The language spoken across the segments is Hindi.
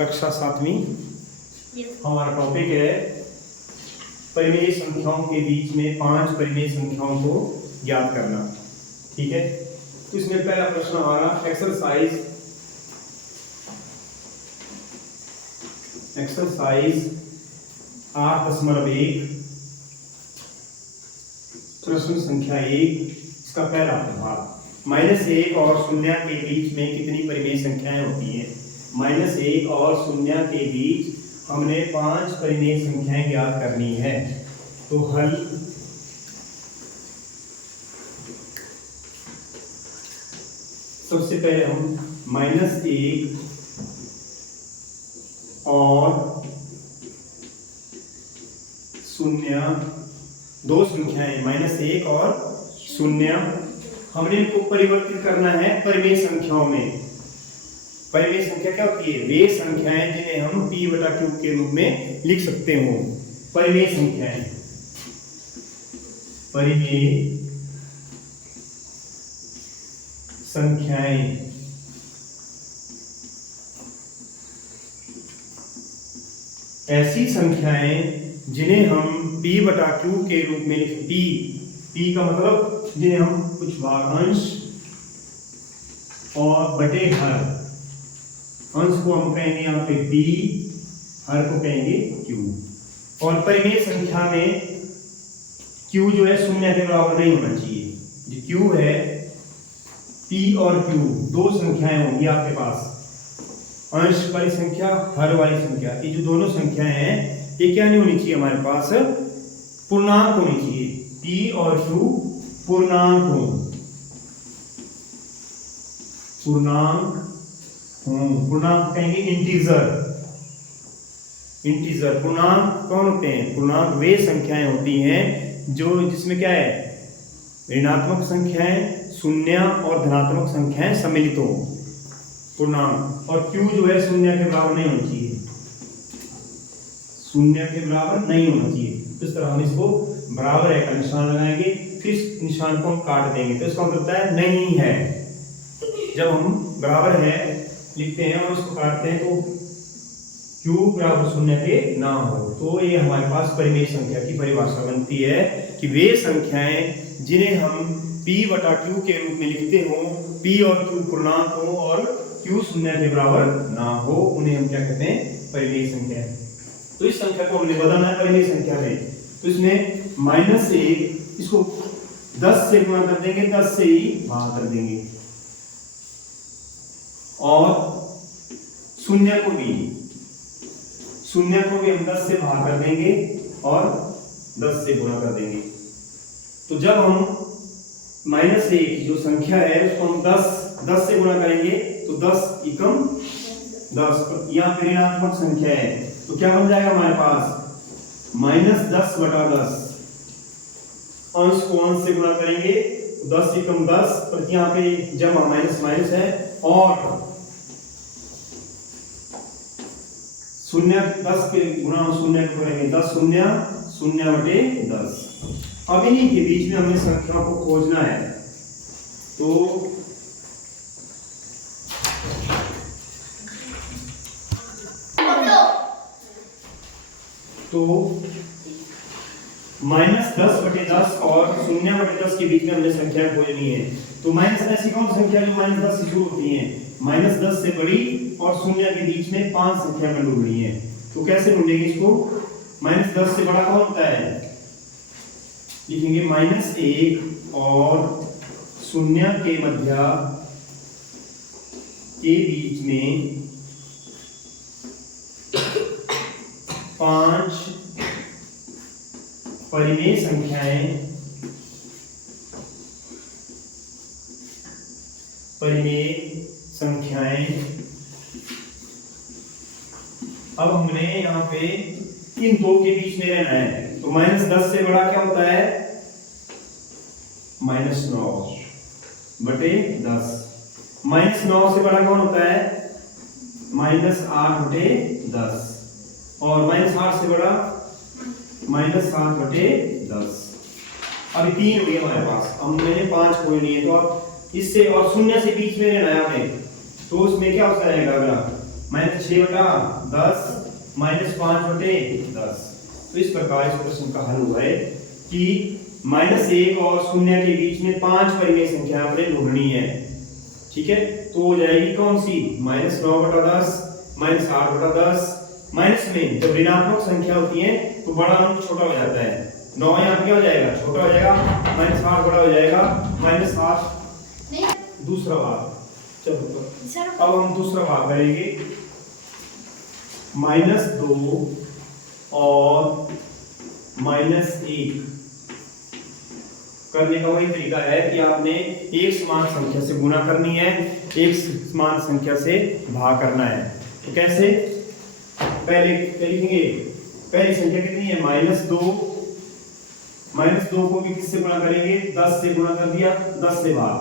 कक्षा 7वीं हमारा टॉपिक है परिमेय संख्याओं के बीच में 5 परिमेय संख्याओं को ज्ञात करना। ठीक है, तो इसमें पहला प्रश्न हमारा एक्सरसाइज 8.1 प्रश्न संख्या 1, इसका पहला भाग -1 और 0 के बीच में कितनी परिमेय संख्याएं होती हैं। -1 और 0 के बीच हमने 5 परिमेय संख्याएं ज्ञात करनी है। तो हल सबसे पहले हम -1 और 0, दो संख्याएं -1 और 0, हमने इनको परिवर्तित करना है परिमेय संख्याओं में। परिमेय संख्या क्या होती है? वे संख्याएं जिन्हें हम p/q के रूप में लिख सकते हो। परिमेय संख्याएं, परिमेय संख्याएं ऐसी संख्याएं जिन्हें हम p/q के रूप में लिख, p का मतलब जिन्हें हम कुछ भागांश और बटे हर, अंश को हम कहेंगे यहाँ पे p, हर को कहेंगे q। और परिमेय संख्या में q जो है 0 के बराबर नहीं होना चाहिए। जो q है, p और q दो संख्याएं होंगी आपके पास, अंश वाली संख्या, हर वाली संख्या। ये जो दोनों संख्याएं हैं ये क्या नहीं होनी चाहिए हमारे पास? पूर्णांक होनी चाहिए। p और q पूर्णांक हो, पूर्णांक कहेंगे इंटीजर। पूर्णांक कौन होते हैं? पूर्णांक वे संख्याएं होती हैं जो जिसमें क्या है, ऋणात्मक संख्याएं, शून्य और धनात्मक संख्याएं सम्मिलित हो, पूर्णांक। और q जो है 0 के बराबर नहीं होना चाहिए, 0 के बराबर नहीं होना चाहिए। इस तरह हम इसको बराबर है का निशान लगाएंगे, फिर इस निशान को हम काट देंगे, तो इसका मतलब होता है नहीं है। जब हम बराबर है लिखते हैं और उसको काटते हैं तो q बराबर 0 के ना हो, तो ये हमारे पास परिमेय संख्या की परिभाषा बनती है कि वे संख्याएं जिन्हें हम p/q के रूप में लिखते हो, p और q पूर्णांक हो और q 0 के बराबर ना हो, उन्हें हम क्या कहते हैं? परिमेय संख्या। तो इस संख्या को हमने बदलना है परिमेय संख्या में, तो इसमें -1 इसको 10 से गुणा कर देंगे, 10 से ही भाग कर देंगे, और 0 को भी हम 10 से भाग कर देंगे और 10 से गुणा कर देंगे। तो जब हम -1 जो संख्या है उसको हम 10 से गुणा करेंगे तो 10 एकम 10, यहाँ पे ऋणात्मक संख्या है तो क्या बन जाएगा हमारे पास? -10/10। अंश को अंश से गुणा करेंगे 10 एकम 10, पर यहाँ पे जमा माइनस माइनस है, और 0 10 के गुणा 0 को करेंगे 10 0/10। अब इन्हीं के बीच में हमें संख्याओं को खोजना है। तो -10/10 और 0/10 के बीच में हमने संख्या खोजनी है। तो माइनस ऐसी कौन संख्या जो -10 से शुरू होती है? -10 से बड़ी और 0 के बीच में 5 संख्या में ढूंढनी है। तो कैसे ढूंढेंगे इसको? -10 से बड़ा कौन होता है? लिखेंगे -1 और 0 के मध्य के बीच में 5 परिमेय संख्याएं, अब हमने यहाँ पे इन दो के बीच में रहना है। तो -10 से बड़ा क्या होता है? -9/10। -9 से बड़ा कौन होता है? -8/10। और -8 से बड़ा -7/10। अभी 3 हो गया हमारे पास, अब मैंने 5 खोजनी है। तो अब इससे और 0 से बीच में रहना है हमें, तो उसमें क्या होता रहेगा? अगला माइनस 6/10 माइनस 5/10। तो इस प्रकार इस प्रश्न का हल हुआ है कि -1 और 0 के बीच में 5 परिमेय संख्या हमने ढूंढनी है। ठीक है, तो हो जाएगी कौन सी? -9/10 -8/10। माइनस में जब ऋणात्मक संख्या होती है तो बड़ा अंक छोटा हो जाता है। 9 यहाँ क्या हो जाएगा? छोटा हो जाएगा। -8 बड़ा हो जाएगा। -8 दूसरा भाग। चलो अब हम दूसरा भाग करेंगे। -2 और -1 करने का वही तरीका है कि आपने एक समान संख्या से गुणा करनी है, एक समान संख्या से भाग करना है। तो कैसे? पहले लिखेंगे, पहली संख्या कितनी है? -2। -2 को भी किससे गुणा करेंगे? 10 से गुणा कर दिया, 10 से भाग,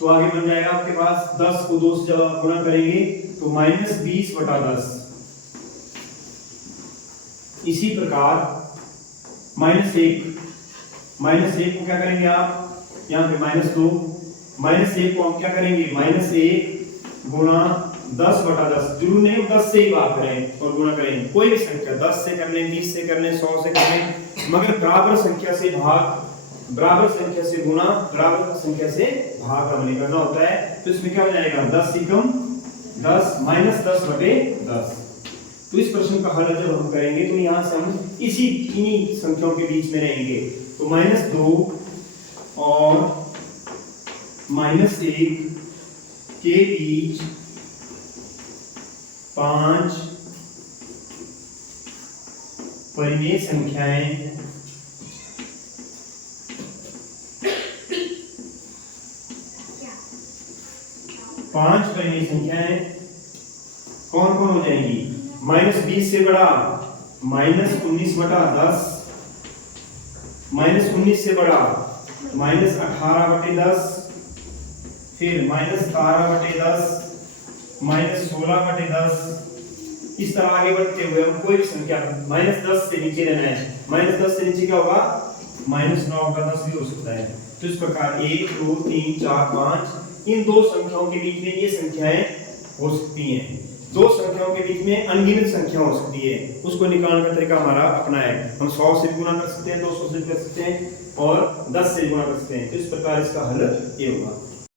तो आगे बन जाएगा आपके पास 10 को 2 से जब गुणा करेंगे तो -20/10। इसी प्रकार -1 को क्या करेंगे आप? यहाँ पे -2, -1 को हम क्या करेंगे? -1 गुणा 10/10। जरूर नहीं 10 से ही भाग करें और गुणा करें, कोई भी संख्या 10 से कर लें, 20 से कर लें, 100 से कर लें, मगर बराबर संख्या से भाग, बराबर संख्या से गुणा, बराबर संख्या से भाग का हमें करना होता है। तो इसमें क्या हो जाएगा? 10 एकम 10 -10/10। तो इस प्रश्न का हल जब हम करेंगे तो यहाँ से हम इसी इन्हीं संख्याओं के बीच में रहेंगे। तो -2 और -1 के बीच 5 परिमेय संख्याएं कौन कौन हो जाएंगी? -20 से बड़ा -19/10, -19 से बड़ा -18/10, फिर -12/10, -16/10। इस तरह आगे बढ़ते हुए हम कोई भी संख्या -10 से नीचे रहना है। -10 से नीचे क्या होगा? -9/10 भी हो सकता है। तो इस प्रकार 1 2 3 4 5 इन दो संख्याओं के बीच में ये संख्याएं हो सकती हैं। दो संख्याओं के बीच में अनगिनत संख्या हो सकती है, उसको निकालने का तरीका हमारा अपना है। हम 100 से गुणा कर सकते हैं, 200 से कर सकते हैं और 10 से गुणा कर सकते हैं। तो इस प्रकार इसका हल ये होगा।